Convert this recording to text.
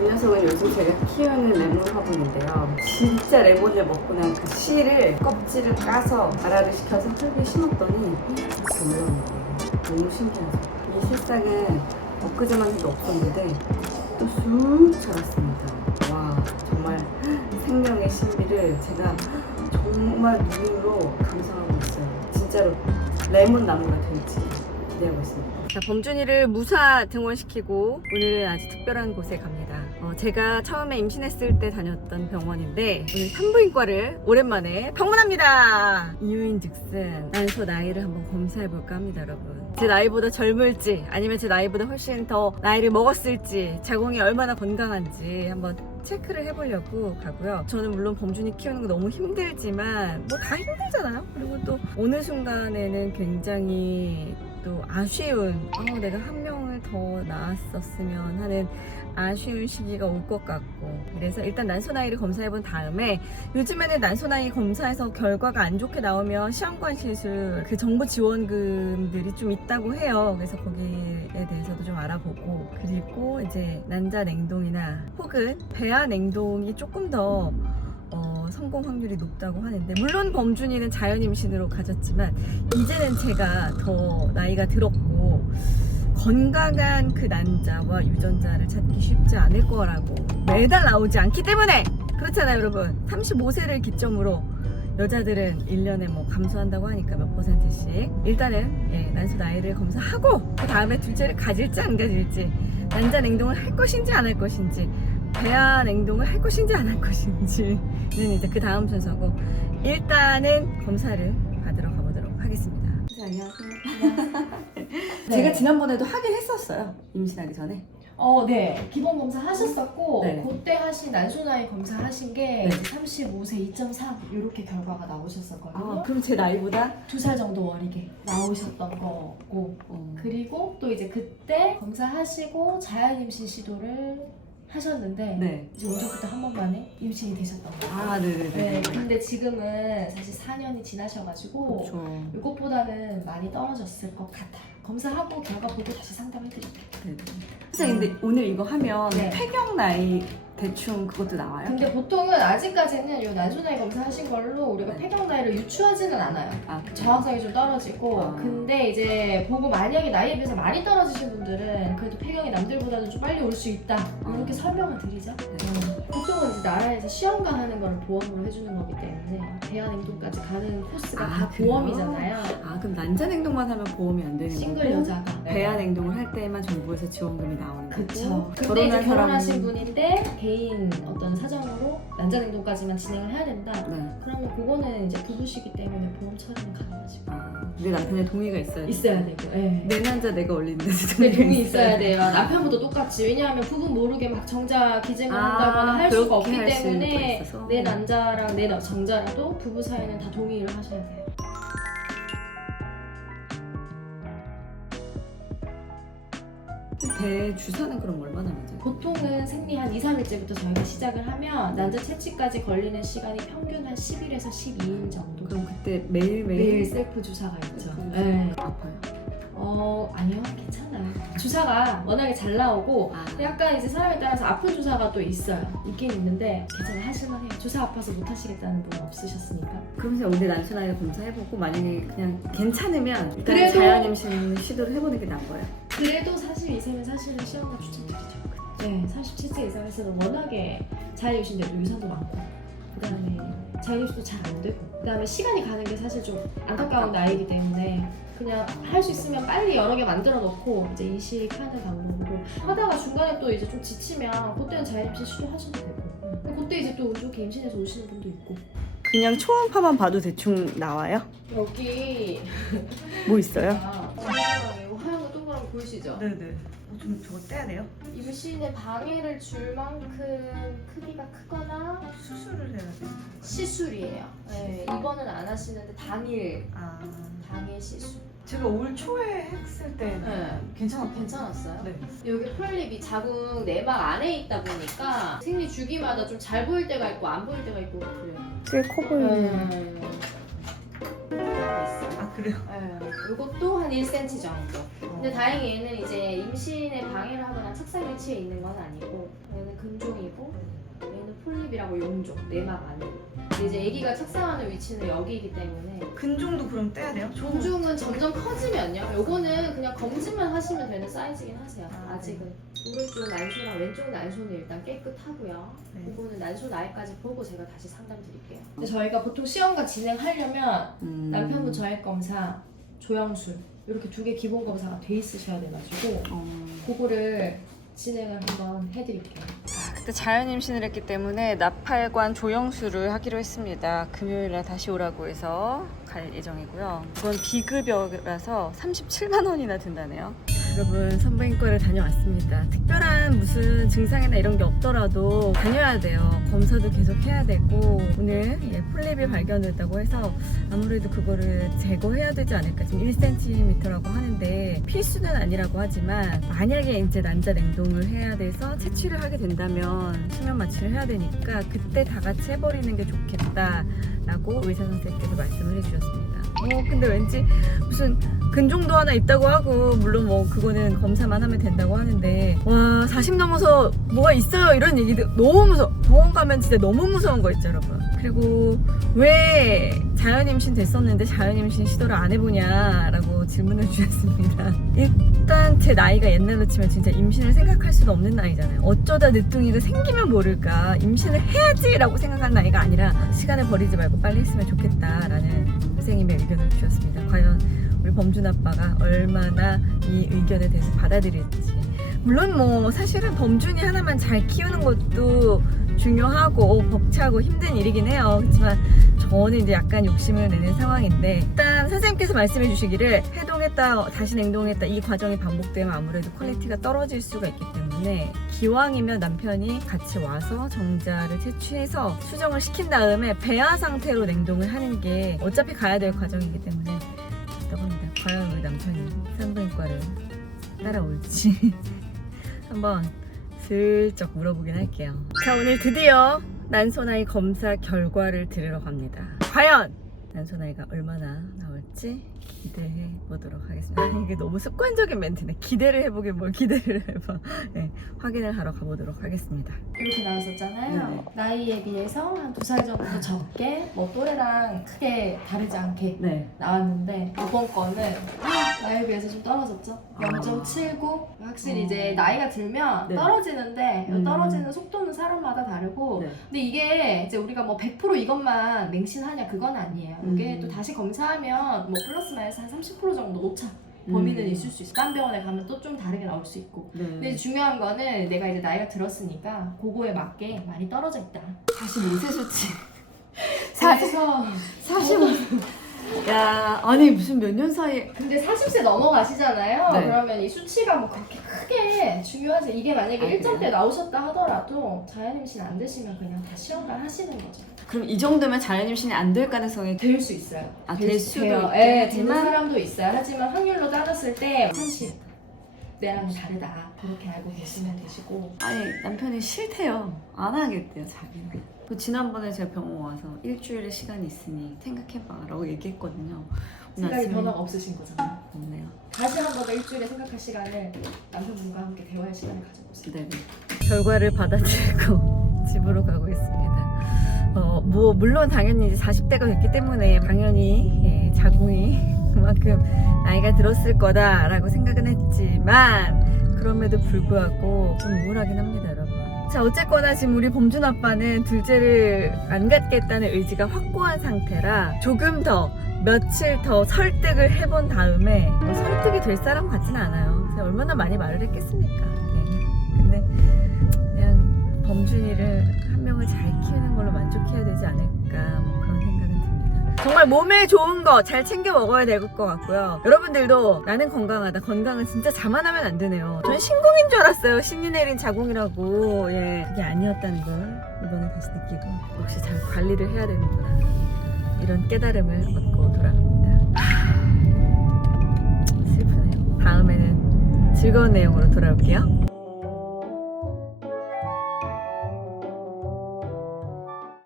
이 녀석은 요즘 제가 키우는 레몬 화분인데요. 진짜 레몬을 먹고 난 그 씨를 껍질을 까서 발화를 시켜서 흙에 심었더니 이렇게 올라오는 거예요. 너무 신기하죠. 이 새싹은 엊그제만 해도 없었는데 또 쑥 자랐습니다. 와, 정말 생명의 신비를 제가 정말 눈으로 감상하고 있어요. 진짜로 레몬 나무가 될지 기대하고 있습니다. 자, 범준이를 무사 등원시키고 오늘은 아주 특별한 곳에 갑니다. 제가 처음에 임신했을 때 다녔던 병원인데 오늘 산부인과를 오랜만에 방문합니다. 이유인즉슨 난소 나이를 한번 검사해볼까 합니다, 여러분. 제 나이보다 젊을지 아니면 제 나이보다 훨씬 더 나이를 먹었을지 자궁이 얼마나 건강한지 한번 체크를 해보려고 가고요. 저는 물론 범준이 키우는 거 너무 힘들지만 뭐 다 힘들잖아요. 그리고 또 어느 순간에는 굉장히 또 아쉬운 내가 한 명을 더 낳았었으면 하는 아쉬운 시기가 올 것 같고, 그래서 일단 난소 나이를 검사해본 다음에 요즘에는 난소 나이 검사에서 결과가 안 좋게 나오면 시험관 시술 그 정부 지원금들이 좀 있다고 해요. 그래서 거기에 대해서도 좀 알아보고, 그리고 이제 난자 냉동이나 혹은 배아 냉동이 조금 더 성공 확률이 높다고 하는데, 물론 범준이는 자연 임신으로 가졌지만 이제는 제가 더 나이가 들었고 건강한 그 난자와 유전자를 찾기 쉽지 않을 거라고 매달 나오지 않기 때문에 그렇잖아요, 여러분. 35세를 기점으로 여자들은 1년에 뭐 감소한다고 하니까 몇 %씩 일단은 난소 나이를 검사하고 그 다음에 둘째를 가질지 안 가질지, 난자 냉동을 할 것인지 안 할 것인지, 배아 냉동을 할 것인지 안 할 것인지는 이제 그 다음 순서고, 일단은 검사를 받으러 가보도록 하겠습니다. 안녕하세요. 제가 지난번에도 하긴 했었어요, 임신하기 전에. 네. 기본 검사 하셨었고, 네. 그때 하신 난소 나이 검사 하신 게 네. 35세 2.3 이렇게 결과가 나오셨었거든요. 그럼 제 나이보다? 2살 정도 어리게 나오셨던 거고, 그리고 또 이제 그때 검사하시고 자연 임신 시도를 하셨는데, 네. 이제 오셨을 때 한 번만에 임신이 되셨던 거예요. 네네네. 네, 근데 지금은 사실 4년이 지나셔가지고 그렇죠. 이것보다는 많이 떨어졌을 것 같아요. 검사하고 결과 보고 다시 상담해드릴게요. 네네. 선생님, 근데 오늘 이거 하면 네. 폐경 나이 대충 그것도 나와요? 근데 보통은 아직까지는 이 난소 나이 검사하신 걸로 우리가 네. 폐경 나이를 유추하지는 않아요. 그래요? 정확성이 좀 떨어지고, 근데 이제 보고 만약에 나이에 비해서 많이 떨어지신 분들은 그래도 폐경이 남들보다도 좀 빨리 올 수 있다, 이렇게 설명을 드리죠. 보통은 이제 나라에서 시험관 하는 걸 보험으로 해주는 거기 때문에 배아 냉동까지 가는 코스가 다 그래요? 보험이잖아요. 그럼 난자 냉동만 하면 보험이 안 되는 싱글 거고, 여자가. 배아 냉동을 할 때만 정부에서 지원금이 나오는 그쵸. 거고, 근데 이제 결혼하신 사람은- 분인데 개인 어떤 사정으로 난자 냉동까지만 진행을 해야 된다. 네. 그러면 그거는 이제 부부시기 때문에 보험 처리는 가능하시고. 내 남편의 동의가 있어야 돼. 있어야 되고. 네. 내 난자 내가 올린다. 네, 동의 있어야 돼요. 남편분도 똑같이. 왜냐하면 부부 모르게 막 정자 기증을 한다거나 할 수가 없기 그렇게 할 때문에 수가 있어서. 내 난자랑 내 정자라도 부부 사이는 다 동의를 하셔야 돼요. 배 주사는 그럼 얼마나 맞아요? 보통은 생리 한 2, 3일째부터 저희가 시작을 하면 난자 채취까지 걸리는 시간이 평균 한 10일에서 12일 정도. 그럼 그때 매일매일 매일 셀프 주사가 있죠. 네. 아파요? 아니요, 괜찮아요. 주사가 워낙에 잘 나오고 약간 이제 사람에 따라서 아픈 주사가 또 있어요. 있긴 있는데 괜찮아요, 하실만해요. 주사 아파서 못 하시겠다는 분은 없으셨으니까. 그러면서 오늘 난소 나이 검사해보고 만약에 그냥 괜찮으면 일단 그래도- 자연 임신 시도를 해보는 게 나은 거예요? 그래도 40 이상은 사실은 시험관 추천드리죠. 네, 37세 이상에서는 워낙에 자연 임신돼도 유산도 많고, 그 다음에 자연 임신도 잘 안 되고, 그 다음에 시간이 가는 게 사실 좀 안타까운 나이기 때문에 그냥 할 수 있으면 빨리 여러 개 만들어 놓고 이제 이식하는 방법으로 하다가 중간에 또 이제 좀 지치면 그때는 자연 임신 시도하셔도 되고, 그때 이제 또 운 좋게 임신해서 오시는 분도 있고. 그냥 초음파만 봐도 대충 나와요? 여기 뭐 있어요? 하얀 거 동그란 거 보이시죠? 네네. 좀 저거 떼야 돼요? 임신에 방해를 줄 만큼 크기가 크거나 수술을 해야 돼요. 시술이에요. 네, 입원은 안 하시는데 당일 시술. 제가 올 초에 했을 때 네. 괜찮았어요? 네. 여기 폴립이 자궁 내막 안에 있다 보니까 생리 주기마다 좀 잘 보일 때가 있고 안 보일 때가 있고 그래요. 꽤커 보이는. 있어요. 아 그래요? 네, 이것도 한 1cm 정도. 근데 다행히 얘는 이제 임신에 방해를 하거나 착상 위치에 있는 건 아니고 얘는 근종이고 얘는 폴립이라고 용종, 내막 안에. 근데 이제 아기가 착상하는 위치는 여기이기 때문에 근종도 그럼 떼야 돼요? 종중은 점점 커지면요. 요거는 그냥 검진만 하시면 되는 사이즈긴 하세요. 아직은. 오른쪽 난소랑 왼쪽 난소는 일단 깨끗하고요. 네. 그거는 난소 나이까지 보고 제가 다시 상담 드릴게요. 근데 저희가 보통 시험관 진행하려면 남편분 저액 검사, 조영술 이렇게 2개 기본 검사가 돼 있으셔야 돼가지고 그거를 진행을 한번 해드릴게요. 그때 자연 임신을 했기 때문에 나팔관 조영술을 하기로 했습니다. 금요일날 다시 오라고 해서 갈 예정이고요. 이건 비급여라서 37만 원이나 든다네요. 여러분, 산부인과를 다녀왔습니다. 특별한 무슨 증상이나 이런 게 없더라도 다녀야 돼요. 검사도 계속 해야 되고 오늘 폴립이 발견됐다고 해서 아무래도 그거를 제거해야 되지 않을까. 지금 1cm라고 하는데 필수는 아니라고 하지만 만약에 이제 난자 냉동을 해야 돼서 채취를 하게 된다면 수면 마취를 해야 되니까 그때 다 같이 해버리는 게 좋겠다라고 의사 선생님께서 말씀을 해주셨습니다. 근데 왠지 무슨 근종도 하나 있다고 하고 물론 뭐 그거는 검사만 하면 된다고 하는데 와 40 넘어서 뭐가 있어요 이런 얘기들 너무 무서워. 병원 가면 진짜 너무 무서운 거 있죠 여러분. 그리고 왜 자연 임신 됐었는데 자연 임신 시도를 안 해보냐라고 질문을 주셨습니다. 일단 제 나이가 옛날로 치면 진짜 임신을 생각할 수도 없는 나이잖아요. 어쩌다 늦둥이가 생기면 모를까 임신을 해야지 라고 생각한 나이가 아니라 시간을 버리지 말고 빨리 했으면 좋겠다라는 선생님의 의견을 주셨습니다. 과연 우리 범준 아빠가 얼마나 이 의견에 대해서 받아들일지. 물론 뭐 사실은 범준이 하나만 잘 키우는 것도 중요하고 벅차고 힘든 일이긴 해요. 그렇지만 저는 이제 약간 욕심을 내는 상황인데 일단 선생님께서 말씀해 주시기를 해동했다 다시 냉동했다 이 과정이 반복되면 아무래도 퀄리티가 떨어질 수가 있기 때문에 기왕이면 남편이 같이 와서 정자를 채취해서 수정을 시킨 다음에 배아 상태로 냉동을 하는 게 어차피 가야 될 과정이기 때문에 있다고 합니다. 과연 우리 남편이 산부인과를 따라올지 한번 슬쩍 물어보긴 할게요. 자, 오늘 드디어 난소나이 검사 결과를 들으러 갑니다. 과연 난소나이가 얼마나 나올지 기대해 보도록 하겠습니다. 이게 너무 습관적인 멘트네. 기대를 해보긴 뭘 기대를 해봐. 네, 확인을 하러 가보도록 하겠습니다. 이렇게 나왔었잖아요. 네네. 나이에 비해서 한 2살 정도 적게 뭐 또래랑 크게 다르지 않게 네. 나왔는데 이번 거는 나이에 비해서 좀 떨어졌죠. 0.79 확실히 이제 나이가 들면 네. 떨어지는데 떨어지는 속도는 사람마다 다르고 네. 근데 이게 이제 우리가 뭐 100% 이것만 맹신하냐 그건 아니에요. 이게 또 다시 검사하면 뭐 플러스 마이너스 한 30% 정도 오차 범위는 있을 수 있어. 딴 병원에 가면 또 좀 다르게 나올 수 있고. 네. 근데 중요한 거는 내가 이제 나이가 들었으니까 그거에 맞게 많이 떨어져 있다. 45세 수치. 45. 야, 아니 무슨 몇 년 사이에. 근데 40세 넘어가시잖아요. 네. 그러면 이 수치가 뭐 그렇게 크게 중요하지. 이게 만약에 1점대 나오셨다 하더라도 자연 임신 안 되시면 그냥 다 시험관 하시는 거죠. 그럼 이 정도면 자연 임신이 안 될 가능성이 될 수 있어요. 아, 될 수도 돼요. 있긴 예, 되는 하지만 사람도 있어요. 하지만 확률로 따졌을 때 30. 내랑은 다르다. 그렇게 알고 계시면 되시고. 아니 남편이 싫대요. 안 하겠대요 자기는. 그 지난번에 제가 병원 와서 일주일의 시간이 있으니 생각해봐 라고 얘기했거든요. 오늘 생각이 아침에 변화가 없으신 거잖아요. 없네요. 다시 한 번 더 일주일에 생각할 시간을 남편분과 함께 대화할 시간을 가져보세요. 네네. 결과를 받아들고 집으로 가고 있습니다. 뭐 물론 당연히 이제 40대가 됐기 때문에 당연히 자궁이 그만큼 나이가 들었을 거다라고 생각은 했지만 그럼에도 불구하고 좀 우울하긴 합니다 여러분. 자 어쨌거나 지금 우리 범준 아빠는 둘째를 안 갖겠다는 의지가 확고한 상태라 조금 더 며칠 더 설득을 해본 다음에 설득이 될 사람 같지는 않아요. 그래서 얼마나 많이 말을 했겠습니까. 네. 근데 그냥 범준이를 한 명을 잘 키우는 걸로 만족해야 되지 않을까 뭐 그런 생각은 듭니다. 정말 몸에 좋은 거 잘 챙겨 먹어야 될 것 같고요. 여러분들도 나는 건강하다. 건강은 진짜 자만하면 안 되네요. 저는 신궁인 줄 알았어요. 신이 내린 자궁이라고. 예, 그게 아니었다는 걸 이번에 다시 느끼고 역시 잘 관리를 해야 되는구나. 이런 깨달음을 얻고 돌아갑니다. 슬프네요. 다음에는 즐거운 내용으로 돌아올게요.